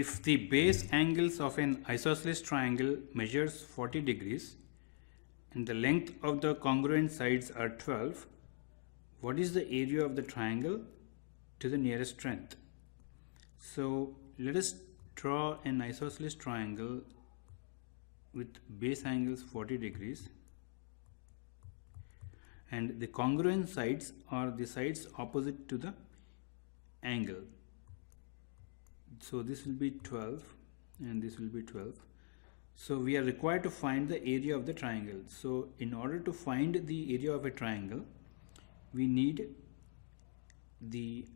if the base angles of an isosceles triangle measures 40 degrees and the length of the congruent sides are 12, what is the area of the triangle to the nearest strength? So let us draw an isosceles triangle with base angles 40 degrees and the congruent sides are the sides opposite to the angle. So this will be 12 and this will be 12. So we are required to find the area of the triangle. So in order to find the area of a triangle, we need the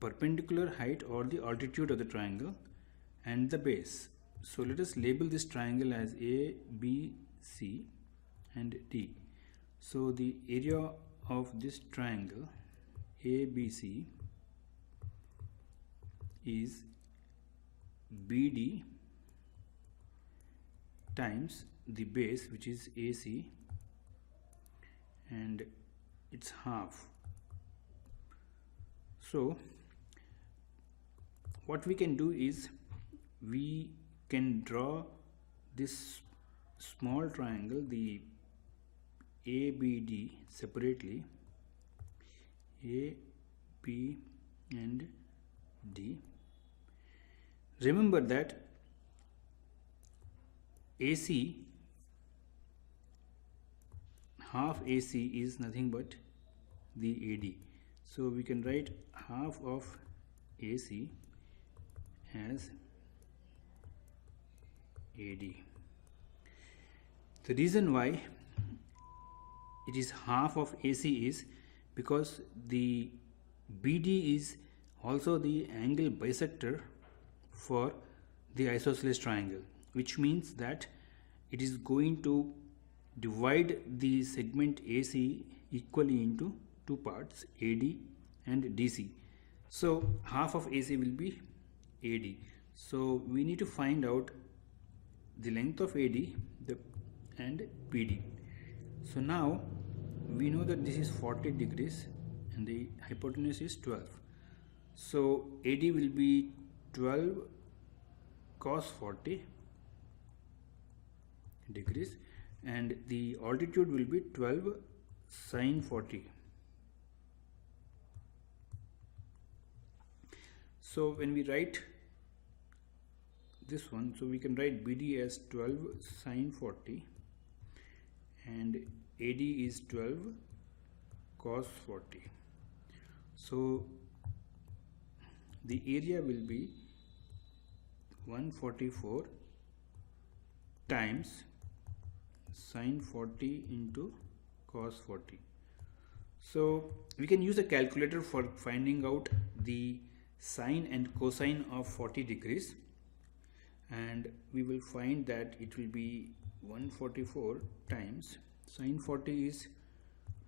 perpendicular height or the altitude of the triangle and the base. So let us label this triangle as A, B, C and D. So the area of this triangle ABC is BD times the base, which is AC, and it's half. So what we can do is we can draw this small triangle, the ABD, separately, A, B and D. Remember that AC, half AC is nothing but the AD. So we can write half of AC as AD. The reason why it is half of AC is because the BD is also the angle bisector for the isosceles triangle, which means that it is going to divide the segment AC equally into two parts, AD and DC. So half of AC will be AD. So we need to find out the length of AD and BD. So now we know that this is 40 degrees and the hypotenuse is 12. So AD will be 12 cos 40 degrees and the altitude will be 12 sin 40. So when we write this one, so we can write BD as 12 sin 40 and AD is 12 cos 40. So the area will be 144 times sin 40 into cos 40. So we can use a calculator for finding out the sine and cosine of 40 degrees, and we will find that it will be 144 times sin 40 is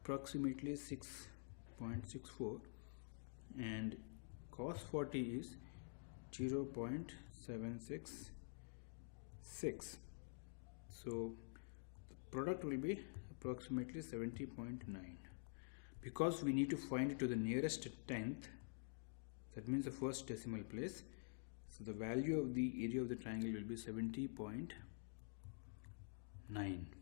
approximately 6.64 and cos 40 is 0.766. So the product will be approximately 70.9. Because we need to find it to the nearest tenth, that means the first decimal place, so the value of the area of the triangle will be 70.9.